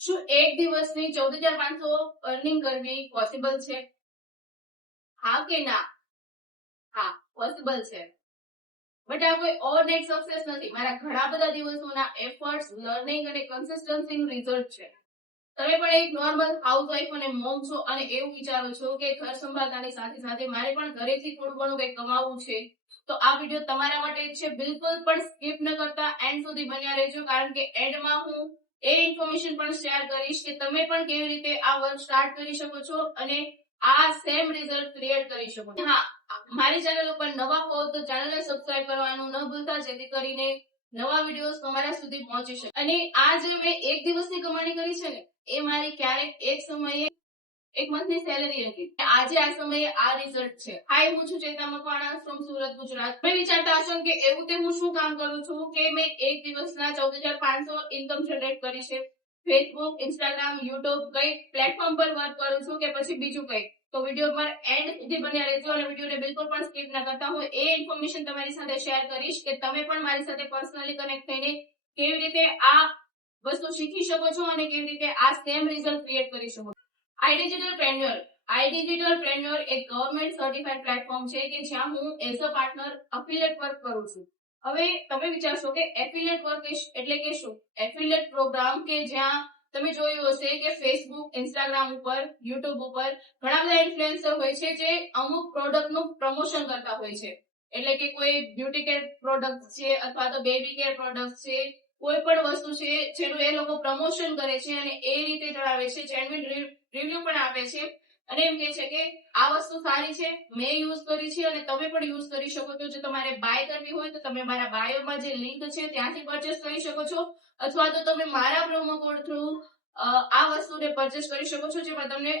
શું એક દિવસની 14,500 અર્નિંગ કરવી પોસિબલ છે? હા કે ના? હા, પોસિબલ છે. બટ આ કોઈ ઓવરનાઇટ સક્સેસ નથી. મારા ઘણા બધા દિવસોના એફર્ટ્સ, લર્નિંગ અને કન્સિસ્ટન્સીનું રિઝલ્ટ છે. તમે પણ એક નોર્મલ હાઉસવાઈફ અને મોમ છો અને એવું વિચારો છો કે ઘર સંભાળતાની સાથે સાથે મારે પણ ઘરેથી થોડું ઘણું કંઈક કમાવવું છે, તો આ વિડીયો તમારા માટે જ છે. બિલકુલ પણ સ્કીપ ન કરતા એન્ડ સુધી બન્યા રહેજો, કારણ કે એન્ડમાં હું એ ઇન્ફોર્મેશન પણ શેર કરીશ કે તમે પણ કેવી રીતે આ વર્ક સ્ટાર્ટ કરી શકો છો અને આ સેમ રિઝલ્ટ ક્રિએટ કરી શકો છો. હા, મારી ચેનલ ઉપર નવા હો તો ચેનલને સબસ્ક્રાઇબ કરવાનું ન ભૂલતા, જેથી કરીને નવા વિડીયોઝ તમારા સુધી પહોંચી શકે. અને આ જે મેં એક દિવસની કમાણી કરી છે ને, એ મારી ક્યારેક એક સમયે એક મંથની સેલરી હતી. આજે આ સમયે આ રિઝલ્ટ છે. હાય, હું છું ચેતા મકવાણા ફ્રોમ સુરત, ગુજરાત. તમે વિચારતા હશો કે એવું તે હું શું કામ કરું છું કે મેં એક દિવસના 14,500 ઇન્કમ જનરેટ કરી છે. ફેસબુક, ઇન્સ્ટાગ્રામ, યુટ્યુબ કઈ પ્લેટફોર્મ પર વર્ક કરું છું કે પછી બીજું કઈ? તો વિડીયો પર એન્ડ સુધી બન્યા રહેજો અને વિડીયોને બિલકુલ પણ સ્કીપ ના કરતા. હું એ ઇન્ફોર્મેશન તમારી સાથે શેર કરીશ કે તમે પણ મારી સાથે પર્સનલી કનેક્ટ થઈને કેવી રીતે આ વસ્તુ શીખી શકો છો અને કેવી રીતે આ સેમ રિઝલ્ટ ક્રિએટ કરી શકો. આઈડિજિટલ એક ગવર્મેન્ટ સર્ટિફાઈડ પ્લેટફોર્મ છે કે જ્યાં હું એઝ અ પાર્ટનર એફિલિએટ વર્ક કરું છું. હવે તમે વિચારશો કે એફિલિએટ વર્ક એટલે કે શું? એફિલિએટ પ્રોગ્રામ કે જ્યાં તમે જોયું હશે કે ફેસબુક, ઇન્સ્ટાગ્રામ ઉપર, યુટ્યુબ ઉપર ઘણા બધા ઇન્ફ્લુએન્સર હોય છે જે અમુક પ્રોડક્ટનું પ્રમોશન કરતા હોય છે. એટલે કે કોઈ બ્યુટી કેર પ્રોડક્ટ છે અથવા તો બેબી કેર પ્રોડક્ટ છે, કોઈ પણ વસ્તુ છે જેનું એ લોકો પ્રમોશન કરે છે અને એ રીતે જણાવે છે, જેન્યુઇન રિવ્યુ પણ આપે છે અને એમ કહે છે કે આ વસ્તુ સારી છે, મેં યુઝ કરી છે અને તમે પણ યુઝ કરી શકો છો. જો તમારે બાય કરવી હોય તો તમે મારા બાયોમાં જે લિંક છે ત્યાંથી પરચેસ કરી શકો છો, અથવા તો તમે મારા પ્રોમો કોડ થ્રુ આ વસ્તુને પરચેસ કરી શકો છો, જેમાં તમને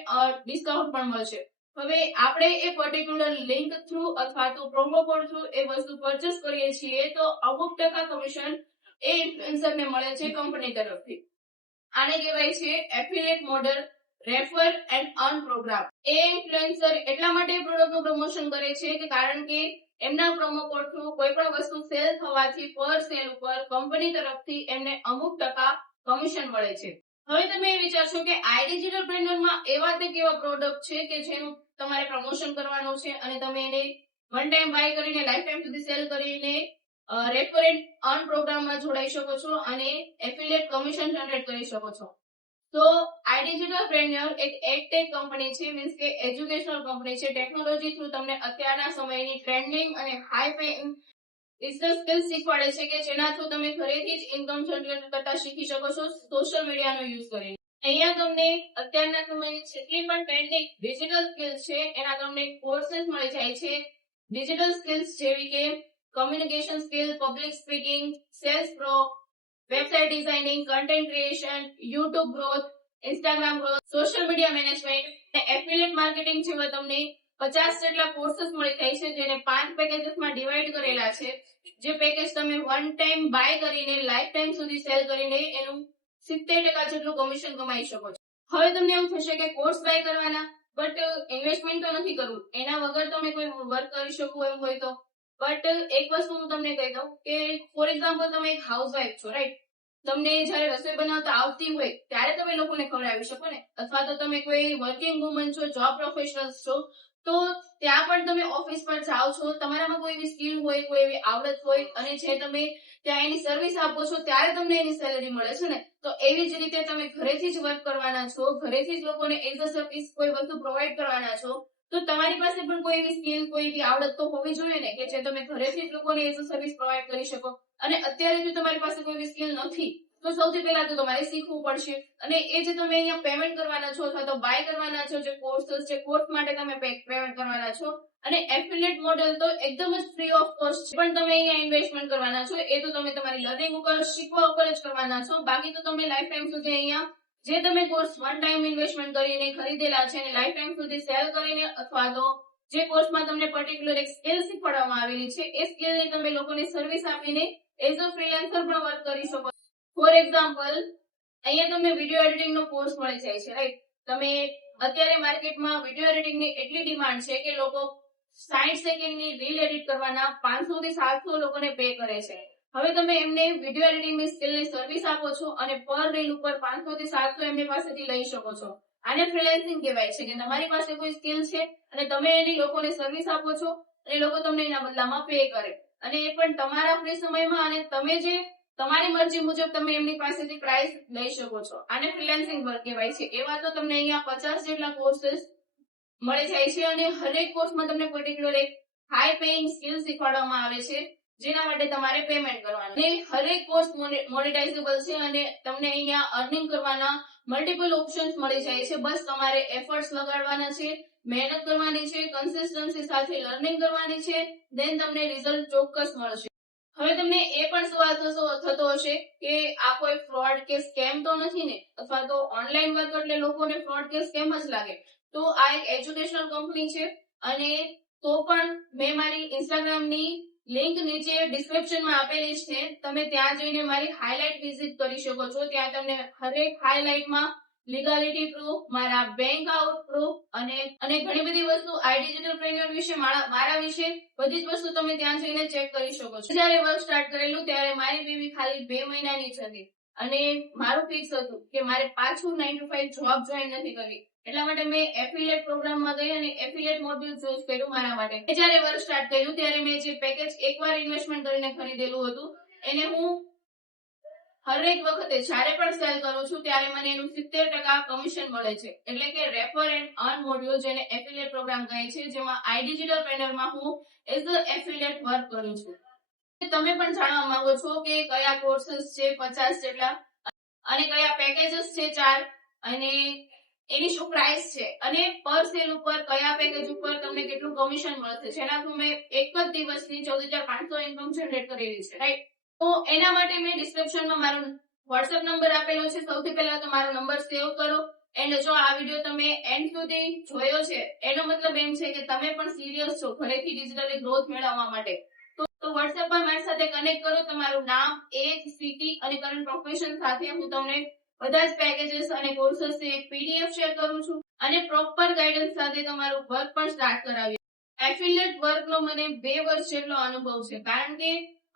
ડિસ્કાઉન્ટ પણ મળશે. હવે આપણે એ પર્ટિક્યુલર લિંક થ્રુ અથવા તો પ્રોમો કોડ થ્રુ એ વસ્તુ પરચેસ કરીએ છીએ તો અમુક ટકા કમિશન એ ઇન્ફ્લુએન્સરને મળે છે કંપની તરફથી. આને કહેવાય છે affiliate model, refer and earn program. એ ઇન્ફ્લુએન્સર એટલા માટે પ્રોડક્ટનું પ્રમોશન કરે છે કે કારણ કે એમના પ્રોમો કોડ થ્રુ કોઈ પણ વસ્તુ સેલ થવાથી પર સેલ ઉપર કંપની તરફથી એમને અમુક ટકા કમિશન મળે છે. હવે તમે વિચારશો કે આઈડિજિટલ પ્લેનરમાં એવા તે કેવા પ્રોડક્ટ છે કે જેનું તમારે પ્રમોશન કરવાનું છે અને તમે એને વન ટાઈમ બાય કરીને લાઈફ ટાઈમ સુધી સેલ કરીને રેફર એન્ડ અર્ન પ્રોગ્રામમાં જોડાઈ શકો છો અને એફિલિએટ કમિશન જનરેટ કરી શકો છો. તો આઈડિજિટલ પ્રેન્યોર એક એડટેક કંપની છે, મીન્સ કે એજ્યુકેશનલ કંપની છે. ટેકનોલોજી થ્રુ તમને અત્યારના સમયની ટ્રેન્ડિંગ અને હાઈ પેઇંગ બિઝનેસ સ્કિલ્સ શીખવાડે છે કે જેના થ્રુ તમે ઘરેથી જ ઇન્કમ જનરેટ કરતા શીખી શકો છો સોશિયલ મીડિયાનો યુઝ કરીને. અહીંયા તમને અત્યારના સમયની જેટલી પણ ટ્રેન્ડિંગ ડિજિટલ સ્કિલ્સ છે એના તમને કોર્सेस મળી જાય છે. ડિજિટલ સ્કિલ્સ જેવી કે communication skill, public speaking, sales pro, website designing, content creation, YouTube growth, Instagram growth, social media management અને એફિલિએટ માર્કેટિંગ જેવા તમને 50 જેટલા કોર્सेस મળી જાય છે, જેને 5 પેકેજીસમાં ડિવાઈડ કરેલા છે. જે પેકેજ તમે વન ટાઈમ બાય કરીને લાઈફ ટાઈમ સુધી સેલ કરીને એનું 70% જેટલું કમિશન કમાઈ શકો છો. હવે તમને એવું થશે કે કોર્સ બાય કરવાના, બટ ઇન્વેસ્ટમેન્ટ તો નથી કરવું, એના વગર તમે કોઈ વર્ક કરી શકો એમ હોય તો. બટ એક વસ્તુ હું તમને કહી દઉં કે ફોર એક્ઝામ્પલ તમે એક હાઉસવાઈફ છો, રાઈટ? તમને જયારે રસોઈ બનાવતા આવતી હોય ત્યારે તમે લોકોને ખવડાવી શકો ને, અથવા તો તમે કોઈ વર્કિંગ વુમન છો, જોબ પ્રોફેશનલ્સ છો, તો ત્યાં પણ તમે ઓફિસ પર જાઓ છો, તમારામાં કોઈ એવી સ્કિલ હોય, કોઈ એવી આવડત હોય અને જે તમે ત્યાં એની સર્વિસ આપો છો ત્યારે તમને એની સેલરી મળે છે ને. તો એવી જ રીતે તમે ઘરેથી જ વર્ક કરવાના છો, ઘરેથી જ લોકોને એઝ અ સર્વિસ કોઈ વસ્તુ પ્રોવાઈડ કરવાના છો, તો તમારી પાસે પણ કોઈ એવી સ્કિલ, કોઈ એવી આવડત તો હોવી જોઈએ ને કે જે તમે ઘરેથી જ લોકોને એઝ અ સર્વિસ પ્રોવાઈડ કરી શકો. અને અત્યારે જો તમારી પાસે કોઈ એવી સ્કિલ નથી તો સૌથી પહેલા તો તમારે શીખવું પડશે. અને એ જે તમે અહીંયા પેમેન્ટ કરવાના છો અથવા તો બાય કરવાના છો, જે કોર્सेस છે, કોર્સ માટે તમે પેમેન્ટ કરવાના છો. અને એફિલિએટ મોડેલ તો એકદમ જ ફ્રી ઓફ કોસ્ટ છે, પણ તમે અહીંયા ઇન્વેસ્ટમેન્ટ કરવાના છો એ તો તમે તમારી લર્નિંગ ઉપર, શીખવા ઉપર જ કરવાના છો. બાકી તો તમે લાઈફ ટાઈમ સુધી અહીંયા જે તમે કોર્સ વન ટાઈમ ઇન્વેસ્ટમેન્ટ કરીને ખરીદેલા છે અને લાઈફ ટાઈમ સુધી સેલ કરીને અથવા તો જે કોર્સમાં તમને પર્ટિક્યુલર એક સ્કિલ શીખવાડવામાં આવેલી છે એ સ્કિલની તમે લોકોને સર્વિસ આપીને એઝ અ ફ્રીલાન્સર પણ વર્ક કરી શકો. ફોર એક્ઝામ્પલ, અહીંયા તમને વિડીયો એડિટિંગ નો કોર્સ મળી જાય છે, રાઈટ? તમે અત્યારે માર્કેટમાં વિડીયો એડિટિંગની એટલી ડિમાન્ડ છે કે લોકો 60 સેકન્ડની રીલ એડિટ કરવાના 500 થી 700 લોકોને પે કરે છે. હવે તમે એમને વિડીયો એડિટિંગની સ્કિલની સર્વિસ આપો છો અને પર રીલ ઉપર 500 થી 700 એમની પાસેથી લઈ શકો છો. આને ફ્રીલાન્સિંગ કહેવાય છે કે તમારી પાસે કોઈ સ્કિલ છે અને તમે એની લોકોને સર્વિસ આપો છો અને લોકો તમને એના બદલામાં પે કરે, અને એ પણ તમારા ફ્રી સમયમાં, અને તમે જે તમારી મરજી મુજબ તમે એમની પાસેથી પ્રાઇસ લઈ શકો છો. આને ફ્રીલાન્સિંગ વર્ક કહેવાય છે. એવા તો તમને અહીંયા 50 જેટલા કોર્सेस મળી જાય છે અને હરેક કોર્સમાં તમને પર્ટિક્યુલર એક હાઈ પેઇંગ સ્કિલ શીખવાડવામાં આવે છે, જેના માટે તમારે પેમેન્ટ કરવાનું. અને હરેક કોર્સ મોનેટાઇઝેબલ છે અને તમને અહીંયા અર્નિંગ કરવાના મલ્ટિપલ ઓપ્શન્સ મળી જાય છે. બસ તમારે એફર્ટ્સ લગાડવાના છે, મહેનત કરવાની છે, કન્સિસ્ટન્સી સાથે લર્નિંગ કરવાની છે, દેન તમને રિઝલ્ટ ચોક્કસ મળશે. હવે તમને એ પણ સવાલ થતો હશે કે આ કોઈ ફ્રોડ કે સ્કેમ તો નથી ને, અથવા તો ઓનલાઈન વર્ક એટલે લોકોને ફ્રોડ કે સ્કેમ જ લાગે. તો આ એક એજ્યુકેશનલ કંપની છે અને તો પણ મેં મારી ઇન્સ્ટાગ્રામની લિંક નીચે ડિસ્ક્રિપ્શનમાં આપેલી છે. તમે ત્યાં જઈને મારી હાઇલાઇટ વિઝિટ કરી શકો છો. ત્યાં તમને હરેક હાઇલાઇટમાં લીગાલિટી પ્રૂફ, મારા બેંક આઉટ પ્રૂફ અને ઘણી બધી વસ્તુ આઈ ડિજિટલ પ્રેન્યોર વિશે, મારા વિશે બધી જ વસ્તુ તમે ત્યાં જઈને ચેક કરી શકો છો. જ્યારે વર્ક સ્ટાર્ટ કરેલું ત્યારે મારી બેબી ખાલી 2 મહિનાની જ હતી અને મારું ફિક્સ હતું કે મારે પાછું 9 to 5 જોબ જોઈન નથી કરવી. એટલા માટે મેં એફિલિએટ પ્રોગ્રામમાં ગઈ અને એફિલિએટ મોડ્યુલ ચૂઝ કર્યું મારા માટે. જ્યારે વર્ક સ્ટાર્ટ કર્યું ત્યારે મેં જે પેકેજ એકવાર ઇન્વેસ્ટમેન્ટ કરીને ખરીદેલું હતું એને હું હરેક વખતે જ્યારે પણ સેલ કરું છું ત્યારે મને એનું 70% કમિશન મળે છે. એટલે કે રેફર એન્ડ અર્ન મોડ્યુલ, જેને એફિલિએટ પ્રોગ્રામ કહે છે, જેમાં આઈ ડિજિટલ ટ્રેનરમાં હું એઝ અ એફિલિએટ વર્ક કરું છું. તમે પણ જાણવા માંગો છો કે કયા કોર્सेस છે 50 જેટલા અને કયા પેકેजेस છે 4 અને એની શું પ્રાઇસ છે અને પર સેલ ઉપર કયા પેકેજ ઉપર તમને કેટલું કમિશન મળશે, જેનાથી મેં એક જ દિવસની 14,500 ઇન્કમ જનરેટ કરેલી છે, રાઈટ? તો એના માટે મેં ડિસ્ક્રિપ્શનમાં મારો WhatsApp નંબર આપેલો છે. સૌથી પહેલા તો મારો નંબર સેવ કરો. એન્ડ જો આ વિડીયો તમે એન્ડ સુધી જોયો છે એનો મતલબ એમ છે કે તમે પણ સિરિયસ છો ઘરેથી ડિજિટલી ગ્રોથ મેળવવા માટે. તો WhatsApp પર મારી સાથે કનેક્ટ કરો. તમારું નામ, એજ, સિટી અને કરંટ પ્રોફેશન સાથે હું તમને બધા જ પેકેजेस અને કોર્सेसની એક PDF શેર કરું છું અને પ્રોપર ગાઈડન્સ સાથે તમારું વર્ક પણ સ્ટાર્ટ કરાવી. એફિલિએટ વર્કનો મને 2 વર્ષ જેટલો અનુભવ છે, કારણ કે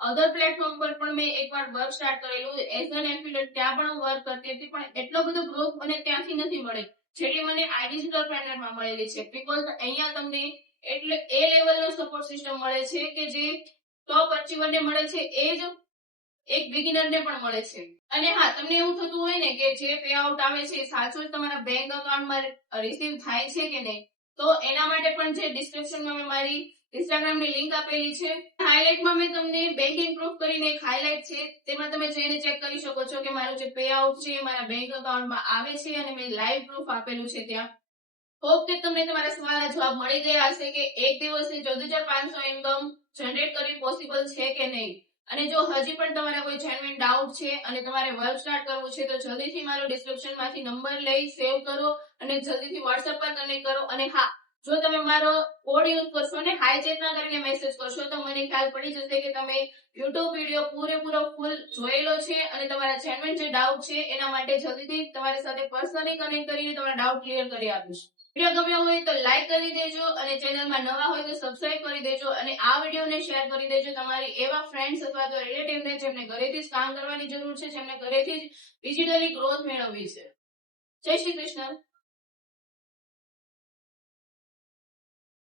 અધર પ્લેટફોર્મ પર પણ મેં એકવાર વર્ક સ્ટાર્ટ કરેલું એઝ એન એફિલિએટ. ત્યાં પણ હું વર્ક કરતી હતી, પણ એટલો બધો ગ્રોથ મને ત્યાંથી નથી મળે જેટલી મને આ ડિજિટલ પ્લેનરમાં મળેલી છે. બીકોઝ અહીંયા તમને એટલે એ લેવલનો સપોર્ટ સિસ્ટમ મળે છે કે જે ટોપ અચીવરને મળે છે એ જ એક બિગિનરને પણ મળે છે. અને હા, તમને એવું થતું હોય ને કે જે પે આઉટ આવે છે એ સાચું જ તમારા બેંક અકાઉન્ટમાં રિસીવ થાય છે કે નહીં, તો એના માટે પણ જે ડિસ્ક્રિપ્શનમાં મેં મારી ઇન્સ્ટાગ્રામની લિંક આપેલી છે. હાઇલાઇટમાં મેં તમને બેંકિંગ પ્રૂફ કરીને એક હાઇલાઇટ છે, તેમાં તમે જઈને ચેક કરી શકો છો કે મારું જે પે આઉટ છે એ મારા બેંક અકાઉન્ટમાં આવે છે અને મેં લાઈવ પ્રૂફ આપેલું છે ત્યાં. હોપ કે તમને તમારા સવાલના જવાબ મળી ગયા હશે કે એક દિવસની 14,500 ઇન્કમ જનરેટ કરવી પોસિબલ છે કે નહીં. અને જો હજી પણ તમારા કોઈ જેન્યુઇન ડાઉટ છે અને તમારે વર્ક સ્ટાર્ટ કરવું છે તો જલ્દીથી મારો ડિસ્ક્રિપ્શનમાંથી નંબર લઈ સેવ કરો અને જલ્દીથી WhatsApp પર કનેક્ટ કરો. અને હા, જો તમે મારો કોડ યુઝ કરશો ને હાઈ ચેતના કરીને મેસેજ કરશો તો મને ખ્યાલ પડી જશે કે તમે YouTube વિડીયો પૂરેપૂરો ફૂલ જોયેલો છે અને તમારા જેન્યુઇન જે ડાઉટ છે એના માટે જલ્દીથી તમારી સાથે પર્સનલી કનેક્ટ કરીને તમારા ડાઉટ ક્લિયર કરી આપીશ. વિડીયો ગમ્યો હોય તો લાઈક કરી દેજો અને ચેનલમાં નવા હોય તો સબસ્ક્રાઇબ કરી દેજો અને આ વિડીયોને શેર કરી દેજો તમારી એવા ફ્રેન્ડ્સ અથવા તો રિલેટિવને જેમને ઘરેથી જ કામ કરવાની જરૂર છે, જેમને ઘરેથી જ ડિજિટલી ગ્રોથ મેળવવી છે. જય શ્રી કૃષ્ણ.